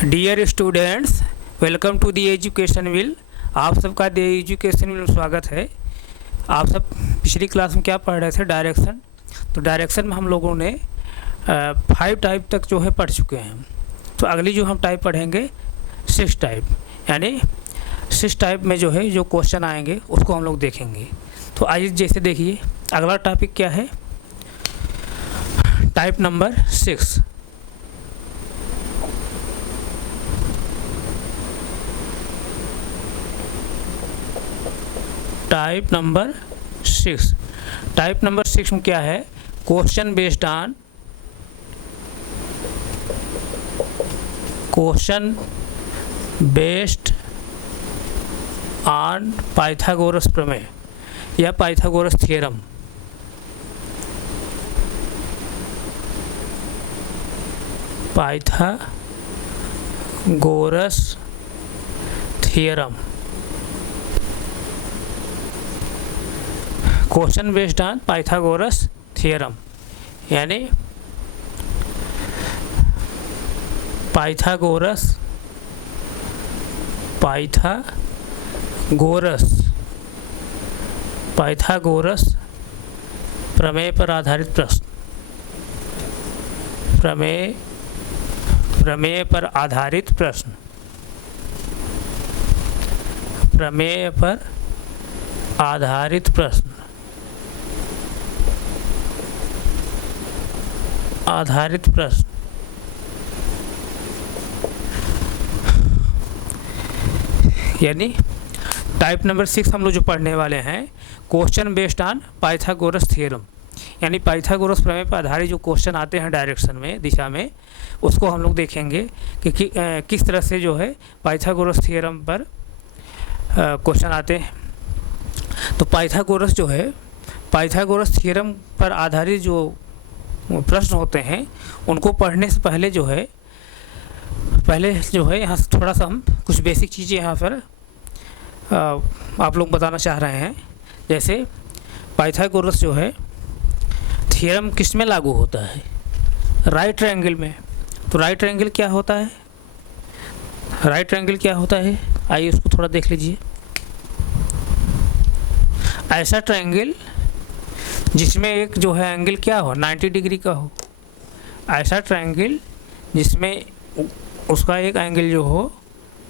Dear students, welcome to the education wheel. आप सबका दी education wheel में स्वागत है। आप सब पिछली क्लास में क्या पढ़ रहे थे? डायरेक्शन। तो डायरेक्शन में हम लोगों ने 5 टाइप तक जो है पढ़ चुके हैं। तो अगली जो हम टाइप पढ़ेंगे 6 टाइप, यानी 6 टाइप में जो है जो क्वेश्चन आएंगे उसको हम लोग देखेंगे। तो आइए जैसे देखिए, अगला टॉपिक क्या है? Type number 6। Type number 6। Type number 6 में क्या है? क्वेश्चन बेस्ड ऑन पाइथागोरस प्रमेय या Pythagoras theorem. Pythagoras theorem, question based on Pythagoras theorem, यानी पाइथागोरस प्रमेय पर आधारित प्रश्न। प्रमेय पर आधारित प्रश्न। प्रमेय पर आधारित प्रश्न। आधारित प्रश्न। यानी टाइप नंबर 6 हम लोग जो पढ़ने वाले हैं, question based on Pythagoras theorem, यानी पाइथागोरस प्रमेय पर आधारित जो क्वेश्चन आते हैं डायरेक्शन में, दिशा में, उसको हम लोग देखेंगे कि किस तरह से जो है पाइथागोरस थ्योरम पर क्वेश्चन आते हैं। तो पाइथागोरस जो है, पाइथागोरस थ्योरम पर आधारित जो प्रश्न होते हैं उनको पढ़ने से पहले जो है यहाँ से थोड़ा सा हम कुछ बेसिक चीज़ें यहाँ पर आप लोग बताना चाह रहे हैं। जैसे पाइथागोरस जो है थ्योरम किस में लागू होता है? राइट ट्रायंगल में। तो राइट ट्रायंगल क्या होता है? राइट ट्रायंगल क्या होता है, आइए उसको थोड़ा देख लीजिए। ऐसा ट्रायंगल जिसमें एक जो है एंगल क्या हो, 90 डिग्री का हो। ऐसा ट्रायंगल जिसमें उसका एक एंगल जो हो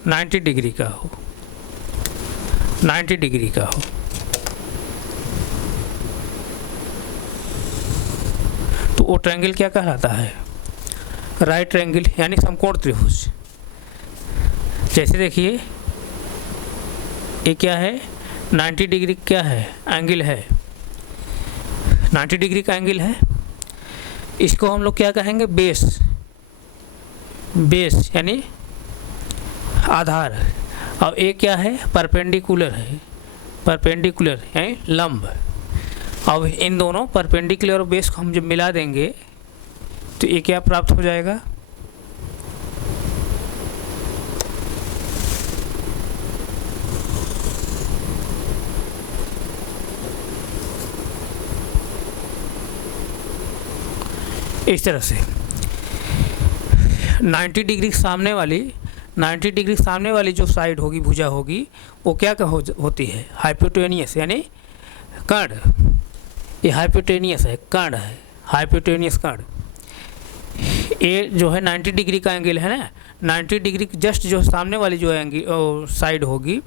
90 डिग्री का हो। 90 डिग्री का हो। तो वो ट्रायंगल क्या कहलाता है? राइट ट्रायंगल, यानी समकोण त्रिभुज। जैसे देखिए, ये क्या है? 90 डिग्री क्या है? एंगल है। 90 डिग्री का एंगल है। इसको हम लोग क्या कहेंगे? बेस यानी आधार। और ये क्या है? परपेंडिकुलर है। परपेंडिकुलर यानी लंब। अब इन दोनों परपेंडिकुलर और बेस को हम जब मिला देंगे तो ये क्या प्राप्त हो जाएगा? इस तरह से 90 डिग्री सामने वाली जो साइड होगी, भुजा होगी, वो क्या होती है? हाइपोटेनियस, यानी कर्ण। ये हाइपोटेनियस है, कर्ण है, हाइपोटेनियस कर्ण। ये जो है 90 डिग्री का एंगल है ना। 90 डिग्री के जस्ट जो सामने वाली जो एंगल साइड होगी,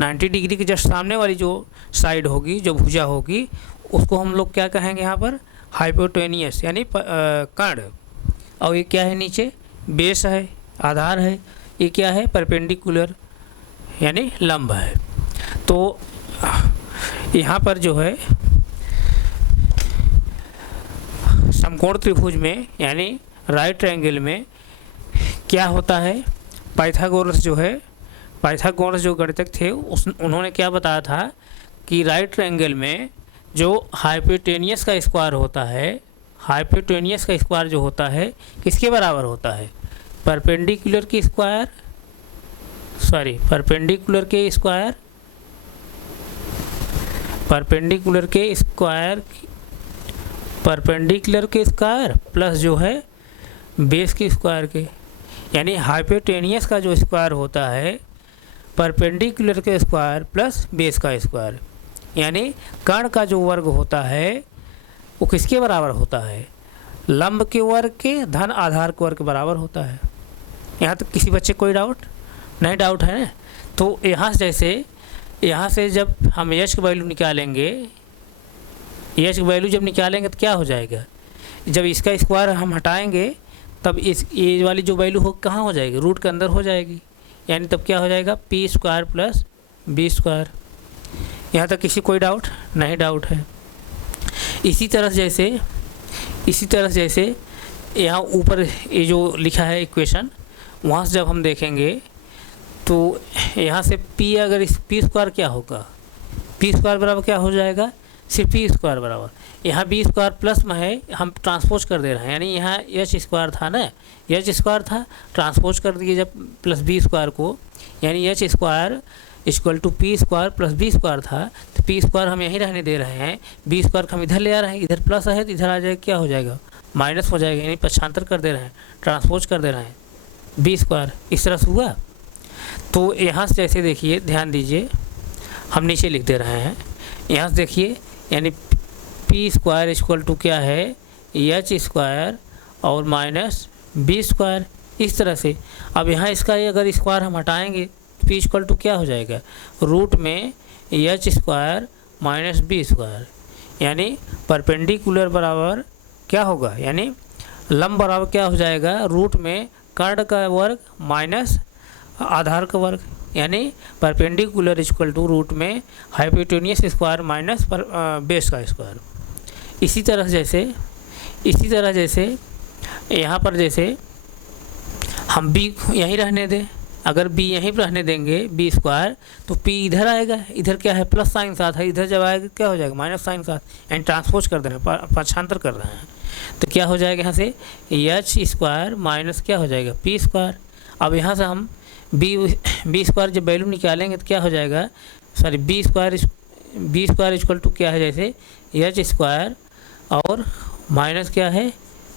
90 डिग्री के जस्ट सामने वाली जो साइड होगी, जो भुजा होगी, उसको हम लोग क्या कहेंगे यहाँ पर? हाइपोटेनियस, यानी कर्ण। और ये क्या है? नीचे बेस है, आधार है। ये क्या है? परपेंडिकुलर, यानी लंब है। तो यहाँ पर जो है समकोण त्रिभुज में, यानी राइट ट्रायंगल में क्या होता है? पाइथागोरस जो गणितज्ञ थे उन्होंने क्या बताया था कि राइट ट्रायंगल में जो हाइपोटेनियस का स्क्वायर होता है, हाइपोटेनियस का स्क्वायर जो होता है किसके बराबर होता है? परपेंडिकुलर के स्क्वायर परपेंडिकुलर के स्क्वायर प्लस जो है बेस के स्क्वायर के, यानी हाइपोटेनियस का जो स्क्वायर होता है परपेंडिकुलर के स्क्वायर प्लस बेस का स्क्वायर, यानी कर्ण का जो वर्ग होता है वो किसके बराबर होता है, लंब के वर्ग के धन आधार के वर्ग के बराबर होता है। यहाँ तक किसी बच्चे कोई डाउट नहीं? डाउट है ना? तो यहाँ से जब हम एच की वैल्यू निकालेंगे, एच की वैल्यू जब निकालेंगे तो क्या हो जाएगा, जब इसका स्क्वायर हम हटाएंगे तब इस ये वाली जो वैल्यू हो कहाँ हो जाएगी, रूट के अंदर हो जाएगी, यानी तब क्या हो जाएगा P square plus B square. यहाँ तक किसी कोई डाउट नहीं? डाउट है। इसी तरह जैसे यहाँ ऊपर ये जो लिखा है इक्वेशन, वहाँ से जब हम देखेंगे तो यहाँ से p, अगर इस पी स्क्वायर क्या होगा, पी स्क्वायर बराबर क्या हो जाएगा, सिर्फ पी स्क्वायर बराबर, यहाँ बी स्क्वायर प्लस में है, हम ट्रांसपोज कर दे रहे हैं, यानी यहाँ एच स्क्वायर था ना, एच स्क्वायर था, ट्रांसपोज कर दिए जब प्लस बी स्क्वायर को, यानी H square equal to P square plus B square था, तो पी स्क्वायर हम यहीं रहने दे रहे हैं, बी स्क्वायर हम इधर ले आ रहे हैं, इधर प्लस है तो इधर आ जाएगा, क्या हो जाएगा माइनस हो जाएगा, यानी पक्षांतर कर दे रहे हैं, ट्रांसपोज कर दे रहे हैं, बी स्क्वायर इस तरह से हुआ। तो यहाँ से जैसे देखिए, ध्यान दीजिए, हम नीचे लिख दे रहे हैं, यहाँ से देखिए, यानी पी स्क्वायर इक्वल टू क्या है एच स्क्वायर और माइनस बी स्क्वायर, इस तरह से। अब यहाँ इसका अगर स्क्वायर हम हटाएंगे तो पी इक्वल टू क्या हो जाएगा, रूट में H square minus B square, यानी परपेंडिकुलर बराबर क्या होगा, यानी लंब बराबर क्या हो जाएगा, रूट में कर्ण का वर्ग माइनस आधार का वर्ग, यानी परपेंडिकुलर इक्वल टू रूट में हाइपोटेनियस स्क्वायर माइनस बेस का स्क्वायर। इसी तरह जैसे यहाँ पर जैसे हम b यहीं रहने दें, अगर b यहीं पर रहने देंगे b स्क्वायर, तो p इधर आएगा, इधर क्या है प्लस साइन साथ है, इधर जब आएगा क्या हो जाएगा माइनस साइन साथ, एंड ट्रांसपोज कर दे रहे हैं, पक्षांतर कर रहे हैं, तो क्या हो जाएगा यहाँ से एच स्क्वायर माइनस क्या हो जाएगा पी स्क्वायर। अब यहाँ से हम बी स्क्वायर जब वैल्यू निकालेंगे तो क्या हो जाएगा, sorry B square equal to क्या है, जैसे एच स्क्वायर और माइनस क्या है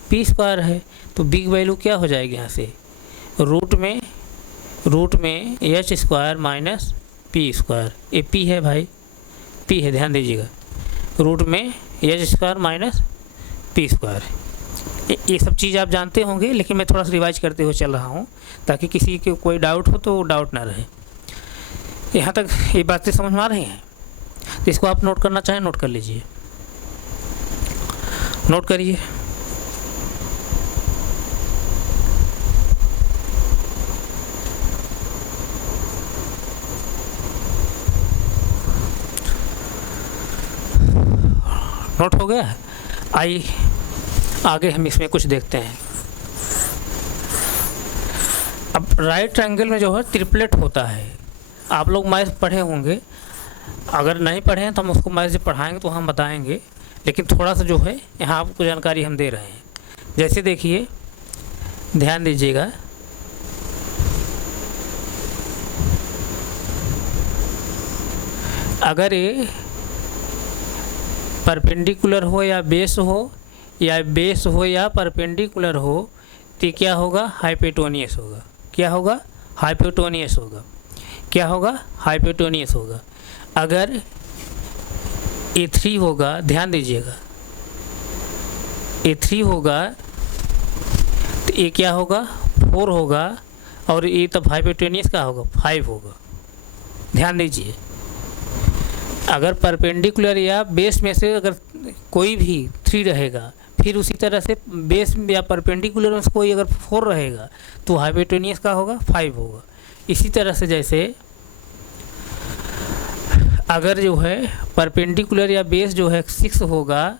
पी स्क्वायर है, तो बी की वैल्यू क्या हो जाएगी यहाँ से, रूट में H square minus P square, ये पी है भाई, पी है, ध्यान दीजिएगा, रूट में H square minus P square. ये सब चीज़ आप जानते होंगे, लेकिन मैं थोड़ा सा रिवाइज करते हुए चल रहा हूँ ताकि किसी के कोई डाउट हो तो डाउट ना रहे। यहाँ तक ये बातें समझ में आ रही हैं? तो इसको आप नोट करना चाहें नोट कर लीजिए, नोट करिए। नोट हो गया? आइए आगे हम इसमें कुछ देखते हैं। अब राइट ट्रायंगल में जो है ट्रिपलेट होता है, आप लोग मैथ पढ़े होंगे, अगर नहीं पढ़े हैं तो हम उसको मैथ जब पढ़ाएंगे तो हम बताएंगे, लेकिन थोड़ा सा जो है यहाँ आपको जानकारी हम दे रहे हैं। जैसे देखिए, ध्यान दीजिएगा, अगर ये परपेंडिकुलर हो या बेस हो, या बेस हो या परपेंडिकुलर हो, तो क्या होगा हाइपोटेनियस होगा। क्या होगा हाइपोटेनियस होगा। क्या होगा हाइपोटेनियस होगा। अगर A3 होगा, ध्यान दीजिएगा, A3 होगा तो ये क्या होगा 4 होगा, और ये तब हाइपोटेनियस का होगा 5 होगा। ध्यान दीजिए, अगर परपेंडिकुलर या बेस में से अगर कोई भी 3 रहेगा, फिर उसी तरह से बेस या परपेंडिकुलर में से कोई अगर 4 रहेगा तो हाइपोटेनियस का होगा 5 होगा। इसी तरह से जैसे अगर जो है परपेंडिकुलर या बेस जो है 6 होगा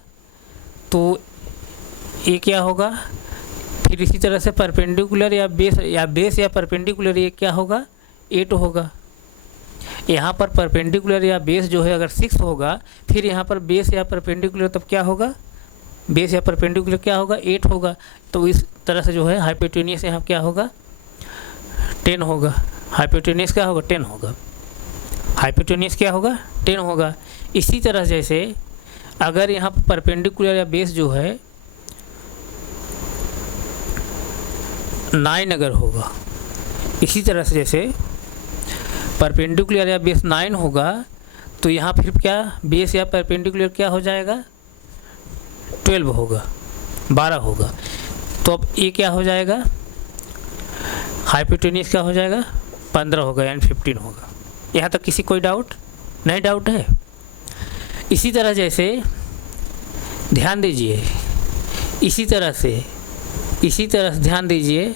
तो ये क्या होगा, फिर इसी तरह से परपेंडिकुलर या बेस या परपेंडिकुलर ये क्या होगा 8 होगा। यहाँ पर परपेंडिकुलर या बेस जो है अगर 6 होगा, फिर यहाँ पर बेस या परपेंडिकुलर तब क्या होगा, बेस या परपेंडिकुलर क्या होगा 8 होगा। तो इस तरह से जो है हाइपोटेनियस यहाँ क्या होगा 10 होगा। हाइपोटेनियस क्या होगा 10 होगा। हाइपोटेनियस क्या होगा 10 होगा। इसी तरह जैसे अगर यहाँ परपेंडिकुलर या बेस जो है 9 अगर होगा, इसी तरह से जैसे परपेंडिकुलर या बेस 9 होगा तो यहाँ फिर क्या बेस या परपेंडिकुलर क्या हो जाएगा, 12 होगा, 12 होगा। तो अब ये क्या हो जाएगा, हाइपोटेनियस क्या हो जाएगा, 15 होगा यानी 15 होगा। यहाँ तक किसी कोई डाउट नहीं? डाउट है? इसी तरह जैसे ध्यान दीजिए, इसी तरह से ध्यान दीजिए,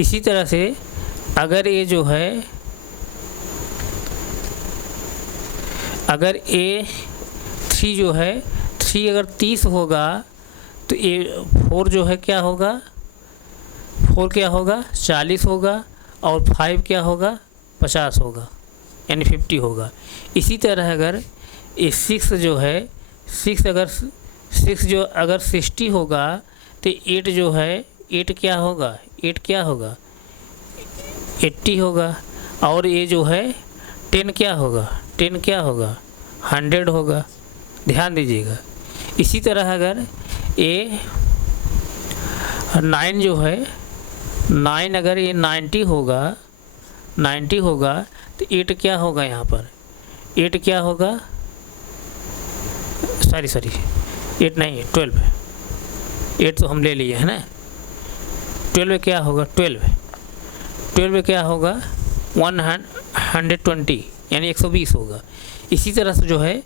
इसी तरह से अगर ये जो है, अगर A3 जो है 3 अगर 30 होगा तो A4 जो है क्या होगा, 4 क्या होगा, 40 होगा, और 5 क्या होगा, 50 होगा यानी 50 होगा। इसी तरह अगर A6 जो है 6 अगर 60 होगा तो 8 जो है 8 क्या होगा, 8 क्या होगा, 80 होगा, और ये जो है 10 क्या होगा, 10 क्या होगा, 100 होगा। ध्यान दीजिएगा। इसी तरह अगर A9 जो है 9 अगर ये 90 होगा, 90 होगा तो 8 क्या होगा, यहाँ पर 8 क्या होगा, सॉरी 8 नहीं है, 12 है, 8 तो हम ले लिए है ना, 12 क्या होगा, 12 क्या होगा, 120 यानी 120 होगा। इसी तरह से जो है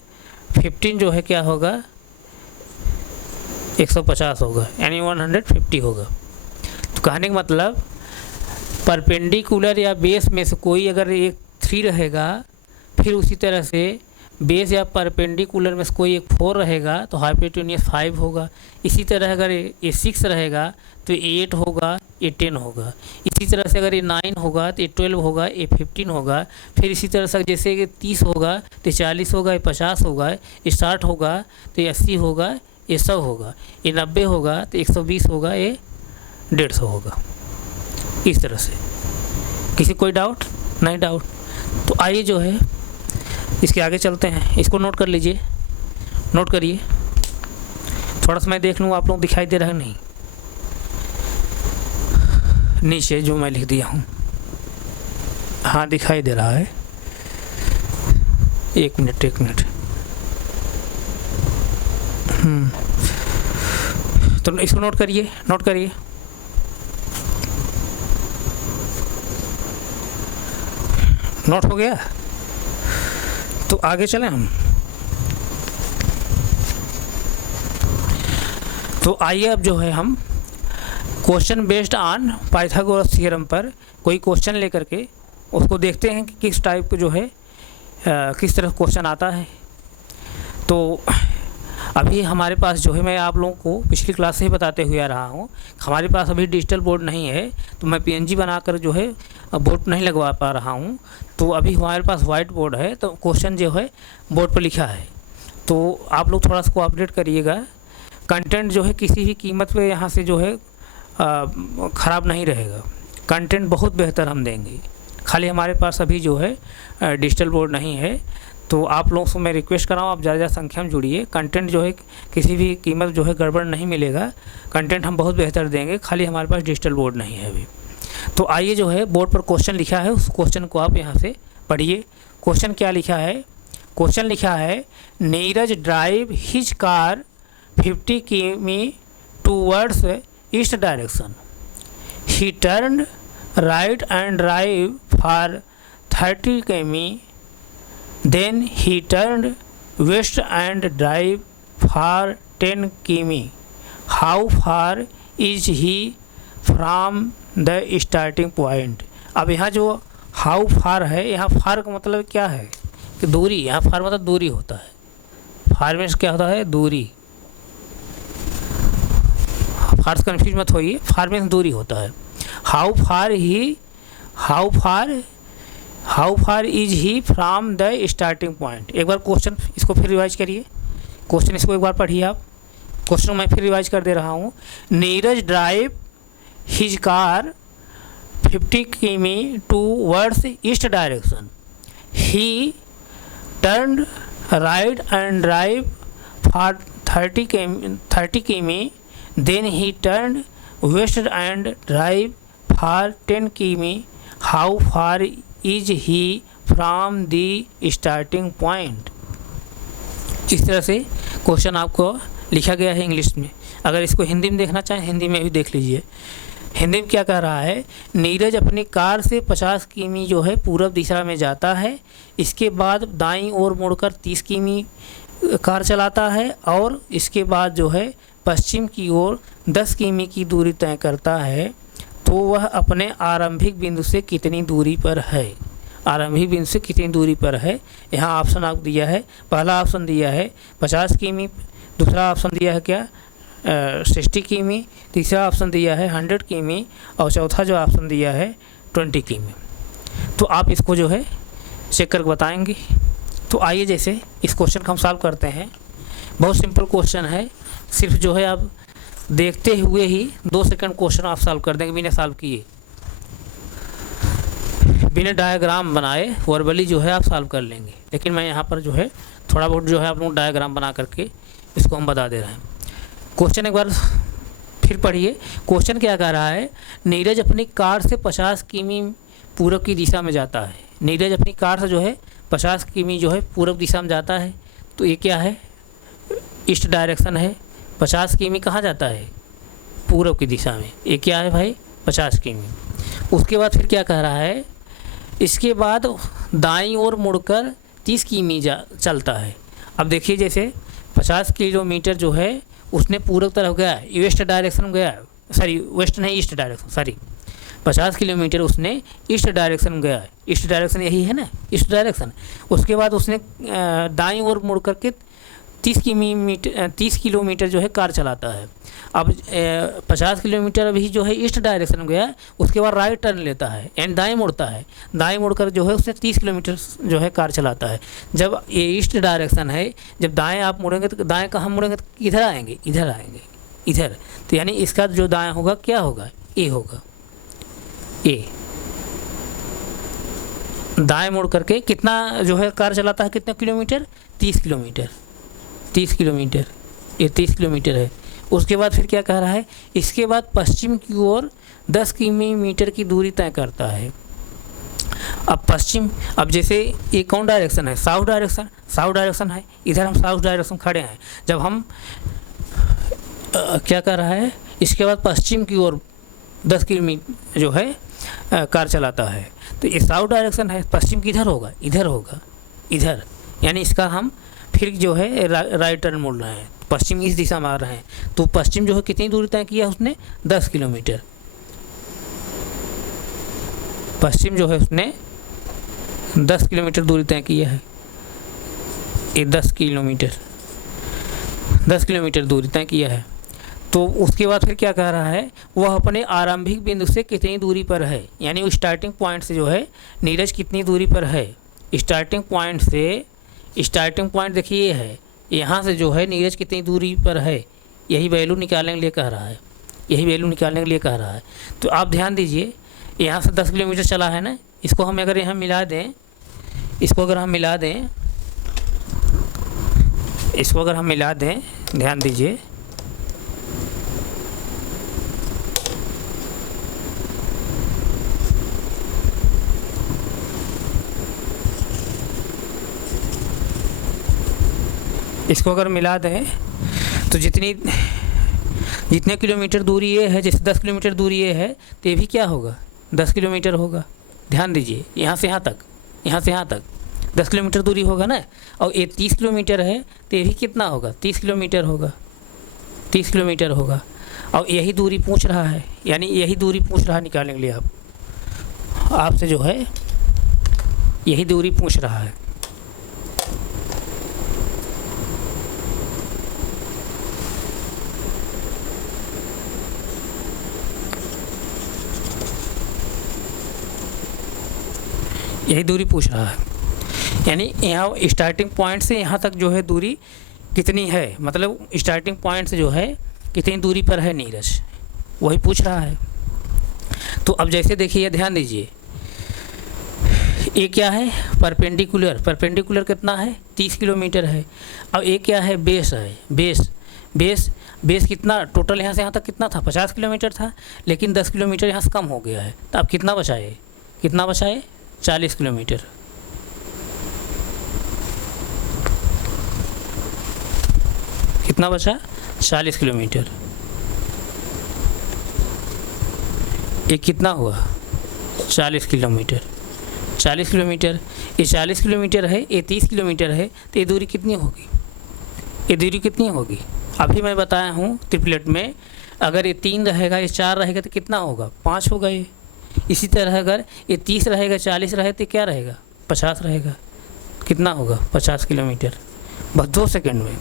15 जो है क्या होगा, 150 होगा यानी 150 होगा। तो कहने का मतलब परपेंडिकुलर या बेस में से कोई अगर एक 3 रहेगा, फिर उसी तरह से बेस या परपेंडिकुलर में से कोई एक 4 रहेगा तो हाइपोटेनियस 5 होगा। इसी तरह अगर ये 6 रहेगा तो 8 होगा, ये 10 होगा। इसी तरह से अगर ये 9 होगा तो ये 12 होगा, ये 15 होगा। फिर इसी तरह से जैसे कि 30 होगा तो 40 होगा, ये 50 होगा, ये 60 होगा तो ये 80 होगा, ये 100 होगा, ये 90 होगा तो 120 होगा, ये 150 होगा। इस तरह से किसी कोई डाउट नहीं? डाउट तो आइए जो है इसके आगे चलते हैं। इसको नोट कर लीजिए, नोट करिए। थोड़ा सा मैं देख लूँ आप लोग दिखाई दे रहा है नहीं, नीचे जो मैं लिख दिया हूँ। हाँ दिखाई दे रहा है, एक मिनट तो इसको नोट करिए, नोट करिए। नोट हो गया? तो आगे चलें हम। तो आइए अब जो है हम question based on Pythagoras theorem पर कोई क्वेश्चन लेकर के उसको देखते हैं कि किस टाइप का जो है किस तरह क्वेश्चन आता है। तो अभी हमारे पास जो है, मैं आप लोगों को पिछली क्लास से ही बताते हुए आ रहा हूँ, हमारे पास अभी डिजिटल बोर्ड नहीं है तो मैं PNG बनाकर जो है बोर्ड नहीं लगवा पा रहा हूँ। तो अभी हमारे पास वाइट बोर्ड है तो क्वेश्चन जो है बोर्ड पर लिखा है। तो आप लोग थोड़ा सा कोऑपरेट करिएगा। कंटेंट जो है किसी भी कीमत पे यहाँ से जो है ख़राब नहीं रहेगा। कंटेंट बहुत बेहतर हम देंगे, खाली हमारे पास अभी जो है डिजिटल बोर्ड नहीं है। तो आप लोगों से मैं रिक्वेस्ट कर रहा हूँ, आप ज़्यादा संख्या में जुड़िए। कंटेंट जो है किसी भी कीमत जो है गड़बड़ नहीं मिलेगा, कंटेंट हम बहुत बेहतर देंगे, खाली हमारे पास डिजिटल बोर्ड नहीं है अभी। तो आइए जो है बोर्ड पर क्वेश्चन लिखा है, उस क्वेश्चन को आप यहाँ से पढ़िए। क्वेश्चन क्या लिखा है? क्वेश्चन लिखा है नीरज ड्राइव हिज कार 50 किमी towards east direction. He turn right and drive for 30 किमी, then he turned west and drive for 10 kilometers. How far is he from the starting point? अब यहाँ जो how far है, यहाँ far का मतलब क्या है कि दूरी। यहाँ far मतलब दूरी होता है। far में क्या होता है? दूरी। far से कन्फ्यूज मत होइए, far में दूरी होता है। How far is he from the starting point. एक बार क्वेश्चन इसको फिर रिवाइज करिए। क्वेश्चन इसको एक बार पढ़िए आप। क्वेश्चन मैं फिर रिवाइज कर दे रहा हूँ। नीरज ड्राइव हिज कार 50 किमी towards east direction. He turn right and drive for 30 किमी, then he turn west and drive for 10 किमी। How far is he from the starting point. इस तरह से क्वेश्चन आपको लिखा गया है इंग्लिश में। अगर इसको हिंदी में देखना चाहें हिंदी में भी देख लीजिए। हिंदी में क्या कह रहा है, नीरज अपनी कार से 50 किमी जो है पूर्व दिशा में जाता है, इसके बाद दाईं ओर मुड़कर 30 किमी कार चलाता है और इसके बाद जो है पश्चिम की ओर 10 किमी की दूरी तय करता है, तो वह अपने आरंभिक बिंदु से कितनी दूरी पर है। आरंभिक बिंदु से कितनी दूरी पर है, यहाँ ऑप्शन आपको दिया है। पहला ऑप्शन दिया है 50 किमी, दूसरा ऑप्शन दिया है क्या 60 किमी, तीसरा ऑप्शन दिया है 100 किमी और चौथा जो ऑप्शन दिया है 20 किमी। तो आप इसको जो है चेक करके बताएंगे। तो आइए जैसे इस क्वेश्चन को हम सॉल्व करते हैं। बहुत सिंपल क्वेश्चन है, सिर्फ जो है आप देखते हुए ही 2 सेकंड क्वेश्चन आप सॉल्व कर देंगे बिना सॉल्व किए, बिना डायग्राम बनाए वर्बली जो है आप सॉल्व कर लेंगे। लेकिन मैं यहाँ पर जो है थोड़ा बहुत जो है आप लोग डायग्राम बना करके इसको हम बता दे रहे हैं। क्वेश्चन एक बार फिर पढ़िए। क्वेश्चन क्या कह रहा है, नीरज अपनी कार से 50 किमी पूर्व की दिशा में जाता है। नीरज अपनी कार से जो है 50 किमी जो है पूर्व दिशा में जाता है, तो ये क्या है ईस्ट डायरेक्शन है। 50 किमी कहाँ जाता है, पूर्व की दिशा में। ये क्या है भाई 50 किमी। उसके बाद फिर क्या कह रहा है, इसके बाद दाईं ओर मुड़कर 30 किमी चलता है। अब देखिए जैसे 50 किलोमीटर जो है उसने पूर्व तरफ गया, वेस्ट डायरेक्शन गया, सॉरी वेस्ट नहीं ईस्ट डायरेक्शन, सॉरी 50 किलोमीटर उसने ईस्ट डायरेक्शन गया। ईस्ट डायरेक्शन यही है ना, ईस्ट डायरेक्शन। उसके बाद उसने दाईं ओर मुड़ करके 30 किलोमीटर जो है कार चलाता है। अब 50 किलोमीटर अभी जो है ईस्ट डायरेक्शन में गया, उसके बाद राइट टर्न लेता है एंड दाएं मुड़ता है। दाएं मुड़कर जो है उसने 30 किलोमीटर जो है कार चलाता है। जब ये ईस्ट डायरेक्शन है, जब दाएं आप मुड़ेंगे तो दाएं कहाँ मुड़ेंगे, तो इधर आएंगे, इधर आएंगे, इधर। तो यानी इसका जो दाएं होगा क्या होगा, ए होगा। ए दाएं मुड़ करके कितना जो है कार चलाता है, कितना किलोमीटर, 30 किलोमीटर, 30 किलोमीटर, ये 30 किलोमीटर है। उसके बाद फिर क्या कह रहा है, इसके बाद पश्चिम की ओर 10 किलोमीटर की दूरी तय करता है। अब पश्चिम, अब जैसे ये कौन डायरेक्शन है, साउथ डायरेक्शन, साउथ डायरेक्शन है, इधर हम साउथ डायरेक्शन खड़े हैं। जब हम क्या कर रहा है, इसके बाद पश्चिम की ओर 10 किलोमीटर जो है कार चलाता है, तो ये साउथ डायरेक्शन है। पश्चिम किधर होगा, इधर होगा, इधर। यानी इसका हम फिर जो है राइट टर्न मोड़ रहे हैं, पश्चिम इस दिशा में आ रहे हैं। तो पश्चिम जो है कितनी दूरी तय किया उसने, 10 किलोमीटर। पश्चिम जो है उसने 10 किलोमीटर दूरी तय किया है। ये 10 किलोमीटर, 10 किलोमीटर दूरी तय किया है। तो उसके बाद फिर क्या कह रहा है, वह अपने आरंभिक बिंदु से कितनी दूरी पर है। यानी वो स्टार्टिंग पॉइंट से जो है नीरज कितनी दूरी पर है। स्टार्टिंग पॉइंट से, स्टार्टिंग पॉइंट देखिए ये है, यहाँ से जो है नीरज कितनी दूरी पर है, यही वैल्यू निकालने के लिए कह रहा है, यही वैल्यू निकालने के लिए कह रहा है। तो आप ध्यान दीजिए, यहाँ से 10 किलोमीटर चला है ना, इसको हम अगर यहाँ मिला दें, इसको अगर हम मिला दें, इसको अगर हम मिला दें, ध्यान दीजिए, इसको अगर मिला दें तो जितने किलोमीटर दूरी ये है, जैसे 10 किलोमीटर दूरी ये है, तो ये भी क्या होगा, 10 किलोमीटर होगा। ध्यान दीजिए, यहाँ से यहाँ तक, यहाँ से यहाँ तक 10 किलोमीटर दूरी होगा ना। और ये 30 किलोमीटर है, तो ये भी कितना होगा, 30 किलोमीटर होगा, 30 किलोमीटर होगा। और यही दूरी पूछ रहा है, यानी यही दूरी पूछ रहा है निकालने के लिए आपसे जो है यही दूरी पूछ रहा है। यही दूरी पूछ रहा है, यानी यहाँ स्टार्टिंग पॉइंट से यहाँ तक जो है दूरी कितनी है, मतलब स्टार्टिंग पॉइंट से जो है कितनी दूरी पर है नीरज, वही पूछ रहा है। तो अब जैसे देखिए, ध्यान दीजिए, ये क्या है, परपेंडिकुलर, परपेंडिकुलर कितना है, 30 किलोमीटर है। अब ये क्या है, बेस है, बेस, बेस कितना टोटल यहाँ से यहाँ तक कितना था, 50 किलोमीटर था, लेकिन 10 किलोमीटर यहाँ से कम हो गया है। तो अब कितना बचा है, 40 किलोमीटर। कितना बचा, 40 किलोमीटर। ये कितना हुआ, 40 किलोमीटर। 40 किलोमीटर, ये 40 किलोमीटर है, ये 30 किलोमीटर है, तो ये दूरी कितनी होगी, ये दूरी कितनी होगी। अभी मैं बताया हूँ ट्रिपलेट में, अगर ये 3 रहेगा, ये 4 रहेगा तो कितना होगा, 5 होगा ये। इसी तरह अगर ये 30 रहेगा, 40 रहे तो क्या रहेगा, 50 रहेगा। कितना होगा, 50 किलोमीटर। बस 2 सेकंड में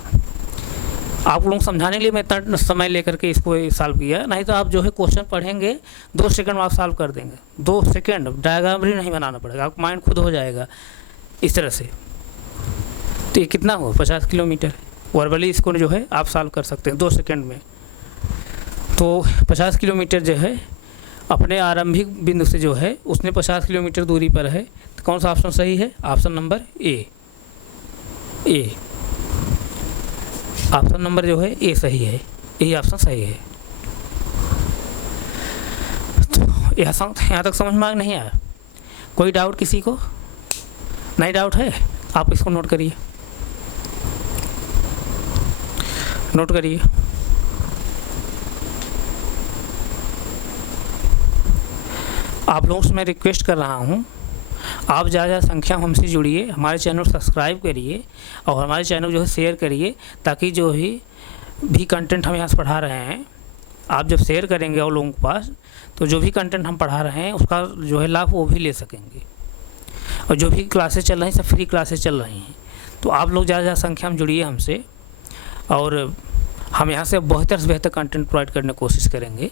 आप लोगों को समझाने के लिए मैं इतना समय लेकर के इसको सॉल्व किया, नहीं तो आप जो है क्वेश्चन पढ़ेंगे 2 सेकंड में आप सॉल्व कर देंगे। 2 सेकंड, डायग्राम भी नहीं बनाना पड़ेगा, आपका माइंड खुद हो जाएगा इस तरह से। तो ये कितना हुआ, 50 किलोमीटर। वर्बली इसको जो है आप सॉल्व कर सकते हैं 2 सेकंड में। तो 50 किलोमीटर जो है अपने आरंभिक बिंदु से जो है उसने 50 किलोमीटर दूरी पर है। तो कौन सा ऑप्शन सही है, option number A. Option number जो है ए सही है, यही ऑप्शन सही है। तो यहाँ तक समझ में नहीं आया, कोई डाउट किसी को, नहीं डाउट है, आप इसको नोट करिए, नोट करिए। आप लोगों से मैं रिक्वेस्ट कर रहा हूँ, आप ज़्यादा संख्या हमसे जुड़िए, हमारे चैनल सब्सक्राइब करिए और हमारे चैनल जो है शेयर करिए, ताकि जो भी कंटेंट हम यहाँ से पढ़ा रहे हैं, आप जब शेयर करेंगे और लोगों के पास, तो जो भी कंटेंट हम पढ़ा रहे हैं उसका जो है लाभ वो भी ले सकेंगे। और जो भी क्लासेस चल रही हैं सब फ्री क्लासेस चल रही हैं। तो आप लोग ज़्यादा संख्या में जुड़िए हमसे, और हम यहाँ से बेहतर से बेहतर कंटेंट प्रोवाइड करने की कोशिश करेंगे।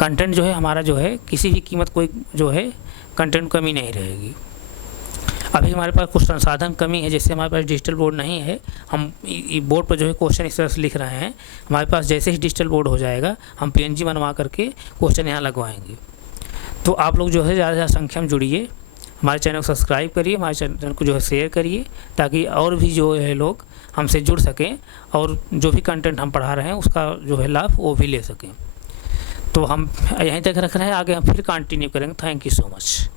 कंटेंट जो है हमारा जो है किसी भी कीमत कोई जो है कंटेंट कमी नहीं रहेगी। अभी हमारे पास कुछ संसाधन कमी है, जैसे हमारे पास डिजिटल बोर्ड नहीं है, हम बोर्ड पर जो है क्वेश्चन इस तरह से लिख रहे हैं। हमारे पास जैसे ही डिजिटल बोर्ड हो जाएगा हम PNG बनवा करके क्वेश्चन यहाँ लगवाएंगे। तो आप लोग जो है ज़्यादा संख्या में जुड़िए, हमारे चैनल को सब्सक्राइब करिए, हमारे चैनल को जो है शेयर करिए, ताकि और भी जो है लोग हमसे जुड़ सकें और जो भी कंटेंट हम पढ़ा रहे हैं उसका जो है लाभ वो भी ले सकें। तो हम यहीं तक रख रहे हैं, आगे हम फिर कंटिन्यू करेंगे। Thank you so much.